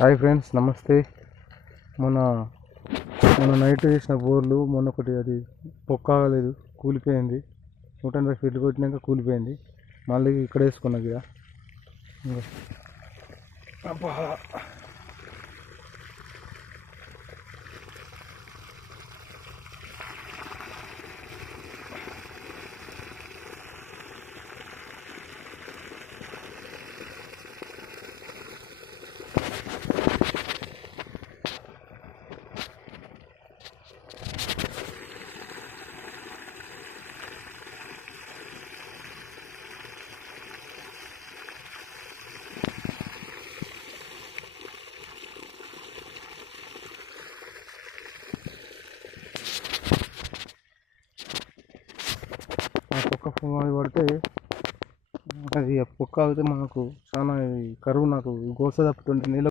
Hi friends, నమస్తే. మొన్న మొన్న నైట్ వేసిన బోర్లు మొన్నొకటి అది పొక్కాగలేదు, కూలిపోయింది. 180 ఫీట్లు కొట్టినాక కూలిపోయింది. మళ్ళీ ఇక్కడ వేసుకున్నా ఇక. అబ్బా, ఆ పొక్క అది పడితే అది పొక్క ఆగితే మనకు చాలా కరువు, నాకు గోస తప్పుతుంటే నీళ్ళు